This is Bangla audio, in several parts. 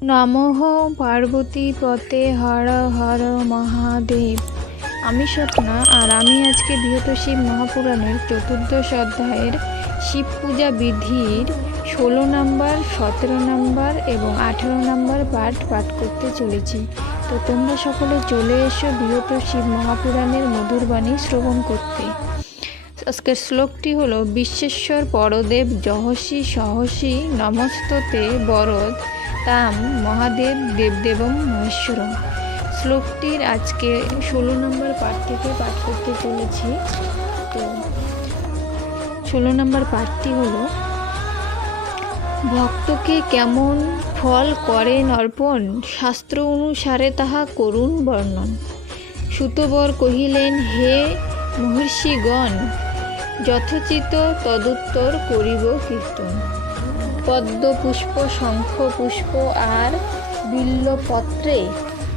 নমঃ পার্বতী পতে হর হর মহাদেব। আমি স্বপ্না, আর আমি আজকে বৃহৎ শিব মহাপুরাণের চতুর্দশ অধ্যায়ের শিব পূজা বিধির 16 নম্বর, 17 নম্বর এবং 18 নম্বর পাঠ করতে চলেছি। তো তোমরা সকলে চলে এসো বৃহৎ শিব মহাপুরাণের মধুর বাণী শ্রবণ করতে। আজকের শ্লোকটি হলো বিশ্বেশ্বর পরদেব জহসি সহসি নমস্ততে বরদ তাম মহাদেব দেবদেবম মহেশ্বরম। শ্লোকটির আজকে 16 নম্বর পাঠ থেকে পাঠ করতে চলেছি। তো 16 নম্বর পাঠটি হলো, ভক্তকে কেমন ফল করেন অর্পণ, শাস্ত্র অনুসারে তাহা করুণ বর্ণন। সুতবর কহিলেন, হে মহর্ষিগণ, যথোচিত তদুত্তর করিব কীর্তন। পদ্ম পুষ্প, শঙ্খ পুষ্প আর বিল্বপত্রে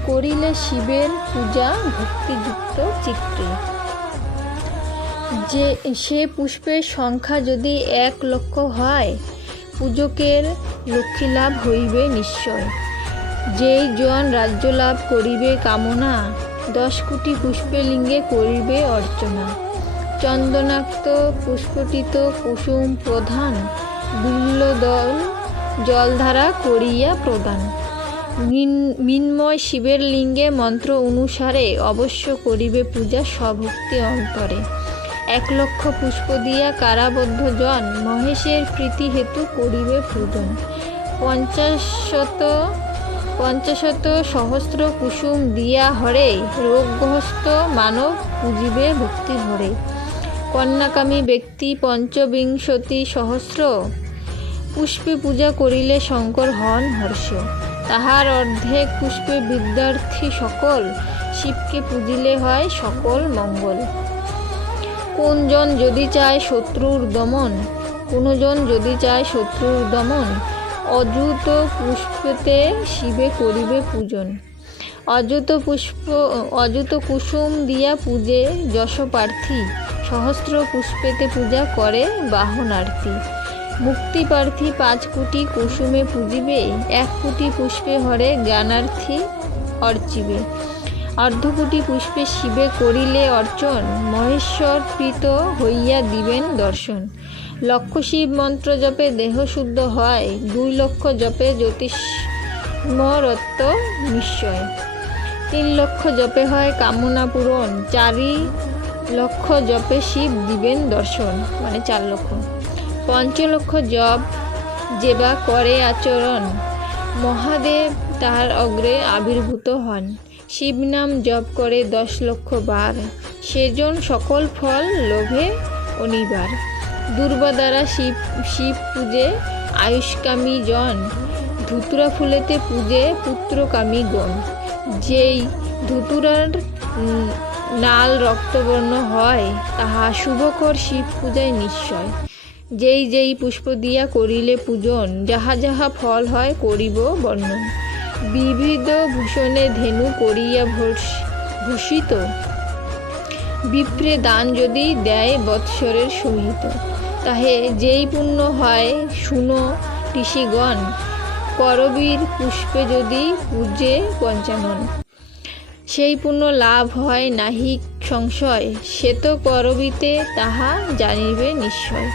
করিলে শিবের পূজা ভক্তিযুক্ত চিত্রে। যে সে পুষ্পের সংখ্যা যদি 1 লক্ষ হয়, পূজকের লক্ষ্মী লাভ হইবে নিশ্চয়। যেই জন রাজ্য লাভ করিবে কামনা, 10 কোটি পুষ্পলিঙ্গে করিবে অর্চনা। চন্দনাক্ত পুষ্পটিত কুসুম প্রধান, বিল্বদল জলধারা করিয়া প্রদান। মৃন্ময় শিবের লিঙ্গে মন্ত্র অনুসারে অবশ্য করিবে পূজা স্বভক্তি অন্তরে। 1 লক্ষ পুষ্প দিয়া কারাবদ্ধ জন, মহেশের প্রীতি হেতু করিবে পূজন। 50 সহস্র কুসুম দিয়া হরে, রোগগ্রস্ত মানব পূজিবে ভক্তি ভরে। কন্যাকামী ব্যক্তি 25 সহস্র, পুষ্পে পূজা করিলে শঙ্কর হন হর্ষ। তাহার অর্ধেক পুষ্পে বিদ্যার্থী সকল, শিবকে পূজিলে হয় সকল মঙ্গল। কোনজন যদি চায় শত্রুর দমন, অযুত পুষ্পতে শিবে করিবে পূজন। অযুত কুসুম দিয়া পূজে যশপ্রার্থী, সহস্র পুষ্পেতে পূজা করে বাহনার্থী। মুক্তিপ্রার্থী 5 কোটি কুসুমে পূজিবে, 1 কোটি পুষ্পে হরে জ্ঞানার্থী অর্চিবে। 1/2 কোটি পুষ্পে শিবে করিলে অর্চন, মহেশ্বর প্রীত হইয়া দিবেন দর্শন। 1 লক্ষ শিব মন্ত্র জপে দেহ শুদ্ধ হয়, 2 লক্ষ জপে জ্যোতিষ্মরত্ব নিশ্চয়। 3 লক্ষ জপে হয় কামনা পূরণ, 4 লক্ষ জপে শিব দিবেন দর্শন, মানে 4 লক্ষ। 5 লক্ষ জপ যেবা করে আচরণ, মহাদেব তাহার অগ্রে আবির্ভূত হন। শিব নাম জপ করে 10 লক্ষ বার, সেজন সকল ফল লোভে অনিবার। দুর্বা দ্বারা শিব পূজে আয়ুষ্কামী জন, ধুতুরা ফুলেতে পূজে পুত্রকামী গণ। যেই ধুতুরার নাল রক্তবর্ণ হয়, তাহা শুভকর শিব পূজায় নিশ্চয়। যেই পুষ্প দিয়া করিলে পূজন, যাহা যাহা ফল হয় করিব বর্ণন। বিবিধ ভূষণে ধেনু করিয়া ভূষিত, বিপ্রে দান যদি দেয় বৎসরের সহিত। তাহে যেই পুণ্য হয় শুনো ঋষিগণ, করবীর পুষ্পে যদি পূজে পঞ্চানন। সেই পুণ্য লাভ হয় নাহি সংশয়, সে তো করবিতে তাহা জানিবে নিশ্চয়।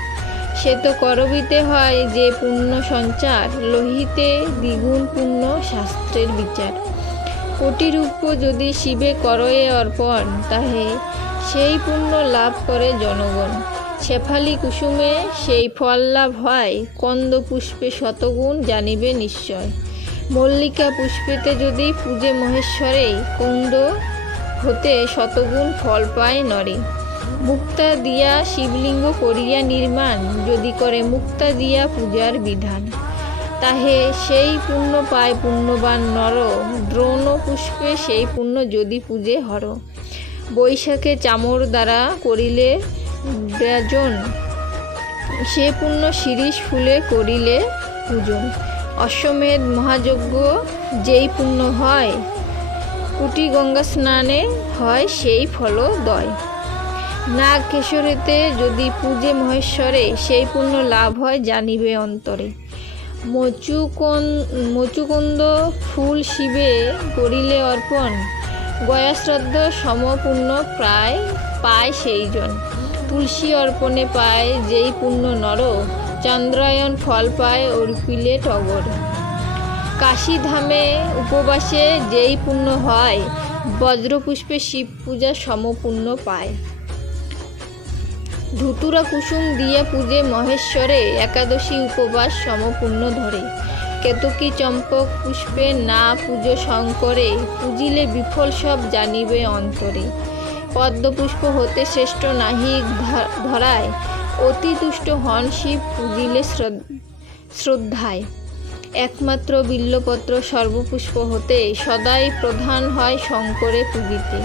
সে তো করবিতে হয় যে পুণ্য সঞ্চার, লহিতে দ্বিগুণ পুণ্য শাস্ত্রের বিচার। কোটি রূপ যদি শিবে করয়ে অর্পণ, তাহে সেই পুণ্য লাভ করে জনগণ। শেফালি কুসুমে সেই ফল লাভ হয়, কন্দ পুষ্পে শতগুণ জানিবে নিশ্চয়। মল্লিকা পুষ্পেতে যদি পূজে মহেশ্বরে, কুন্দ হতে শতগুণ ফল পায় নরে। মুক্তা দিয়া শিবলিঙ্গ করিয়া নির্মাণ, যদি করে মুক্তা দিয়া পূজার বিধান। তাহে সেই পুণ্য পায় পুণ্যবান নর, দ্রোণ পুষ্পে সেই পুণ্য যদি পূজে হর। বৈশাখে চামর দ্বারা করিলে ব্যাজন, সে পুণ্য শিরীষ ফুলে করিলে পূজন। অশ্বমেধ মহাযজ্ঞ যেই পুণ্য হয়, কুটি গঙ্গা স্নানে হয় সেই ফলদয়। নাগ কেশরেতে যদি পূজে মহেশ্বরে, সেই পুণ্য লাভ হয় জানিবে অন্তরে। মচুকুন্দ ফুল শিবে করিলে অর্পণ, গয়াশ্রদ্ধ সমপূর্ণ প্রায় পায় সেইজন। তুলসী অর্পণে পায় যেই পুণ্য নর, চন্দ্রায়ণ ফল পায় অর্পিলে টগর। কাশীধামে উপবাসে যেই পুণ্য হয়, বজ্রপুষ্পে শিব পূজা সমপুণ্য পায়। ধুতুরা কুসুম দিয়ে পূজে মহেশ্বরে, একাদশী উপবাস সমপুণ্য ধরে। কেতকী চম্পক পুষ্পে না পুজো শঙ্করে, পুজিলে বিফল সব জানিবে অন্তরে। পদ্মপুষ্প হতে শ্রেষ্ঠ নাহি ধরায়, অতি তুষ্ট হন শিব পুজিলে শ্রদ্ধায়। একমাত্র বিল্বপত্র সর্বপুষ্প হতে, সদাই প্রধান হয় শঙ্করে পুজিতে।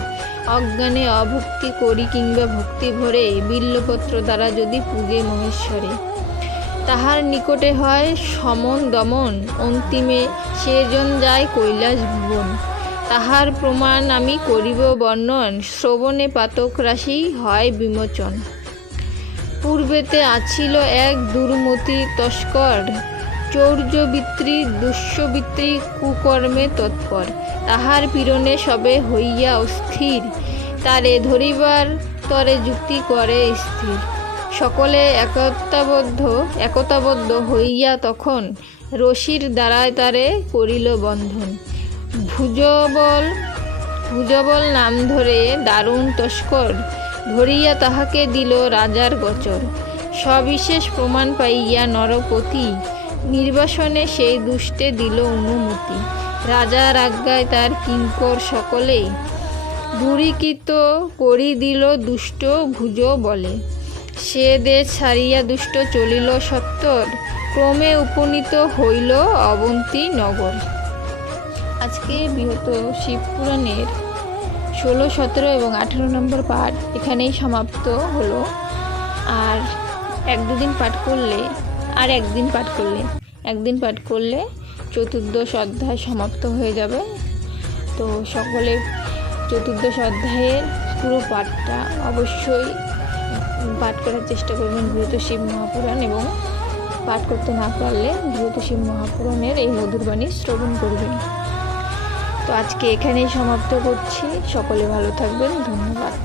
অজ্ঞানে অভক্তি করি কিংবা ভক্তি ভরে, বিল্বপত্র দ্বারা যদি পূজে মহেশ্বরে। তাহার নিকটে হয় সমন দমন, অন্তিমে সেজন যায় কৈলাস ভুবন। তাহার প্রমাণ আমি করিব বর্ণন, শ্রবণে পাতক রাশি হয় বিমোচন। পূর্বেতে আছিল এক দুর্মতি তস্কর, চৌর্যবৃত্তি দুষ্যবৃত্তি কুকর্মে তৎপর। তাহার পীড়নে সবে হইয়া অস্থির, তারে ধরিবার তরে যুক্তি করে স্থির। সকলে একতাবদ্ধ হইয়া তখন, রশির দ্বারায় তারে করিল বন্ধন। ভুজবল নাম ধরে দারুণ তস্কর, ধরিয়া তাহাকে দিল রাজার গোচর। সবিশেষ প্রমাণ পাইয়া নরপতি, নির্বাসনে সেই দুষ্টে দিল অনুমতি। রাজার আজ্ঞায় তার কিঙ্কর সকলে, দূরীকৃত করি দিল দুষ্ট ভুজ বলে। সে দেশ ছাড়িয়া দুষ্ট চলিল সত্তর, ক্রমে উপনীত হইল অবন্তী নগর। আজকে বৃহৎ শিবপুরাণের 16, 17 এবং 18 নম্বর পাঠ এখানেই সমাপ্ত হলো। আর একদিন পাঠ করলে চতুর্দশ অধ্যায় সমাপ্ত হয়ে যাবে। তো সকলে চতুর্দশ অধ্যায়ের পুরো পাঠটা অবশ্যই পাঠ করার চেষ্টা করবেন, বৃহৎ শিব মহাপুরাণ, এবং পাঠ করতে না পারলে বৃহৎ শিব মহাপুরাণের এই মধুর বাণী শ্রবণ করবেন। তো আজকে এখানেই সমাপ্ত করছি। সকলে ভালো থাকবেন। ধন্যবাদ।